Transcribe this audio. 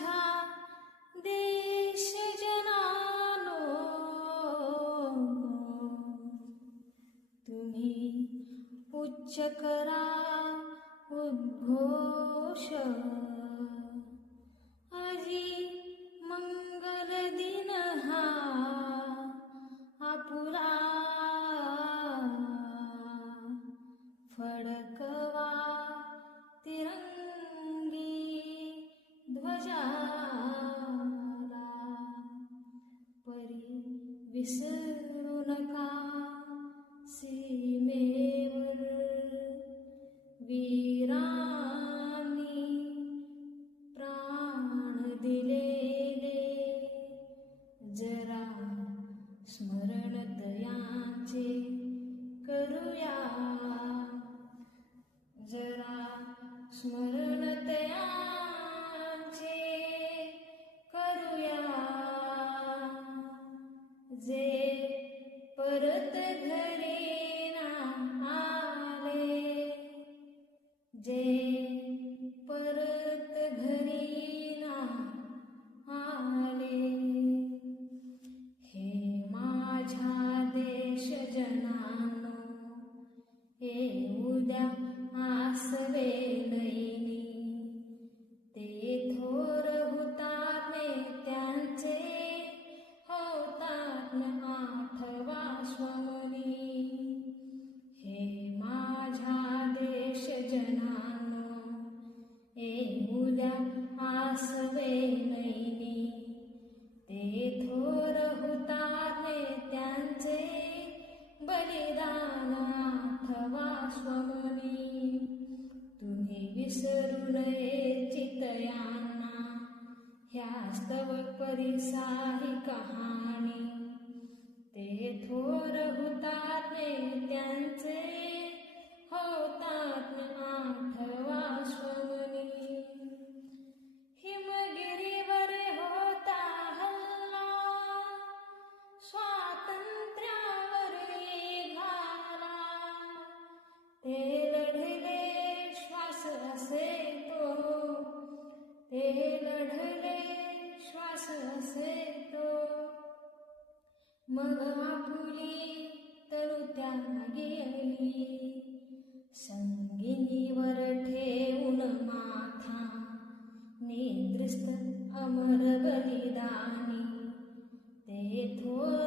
माझ्या देश जनानो, तुम्ही उच्च करा उद्घोष, आजी मंगल दिन हा आपुला, फडकवा तिरंगी ध्वजाला, परी विसरू नका सीमेवर वीरांनी प्राण दिलेले, जरा स्मरण तयांचे करूया, जरा स्मरण तयांचे करूया, जे परत घरी ना आले, जे परत घरी ना आले. हे माझ्या देश जनानो, हे उद्या आसवे नयनी, ते थोर हुतात्मे त्यांचे होतात आठवा स्वमनी. हे माझ्या देश जनानो, हे उद्या आसवे नयनी, ते थोर हुतात्मे त्यांचे बलिदान आठवा स्वमनी. तुम्ही विसरू नये चितयांना ह्यास्तव परिसाही कहाणी, ते थोर हुतात्मे त्यांचे होतात आठवा स्वमनी. हिमगिरीवर होता हल्ला, स्वातंत्र्यावर झाला, ते लढले श्वास असे तो, ते लढले श्वास असे तो, मग आपुली तनु त्यागी गेली, संगिनीवर ठेवून माथा निद्रिस्त अमर बलिदानी, ते थोर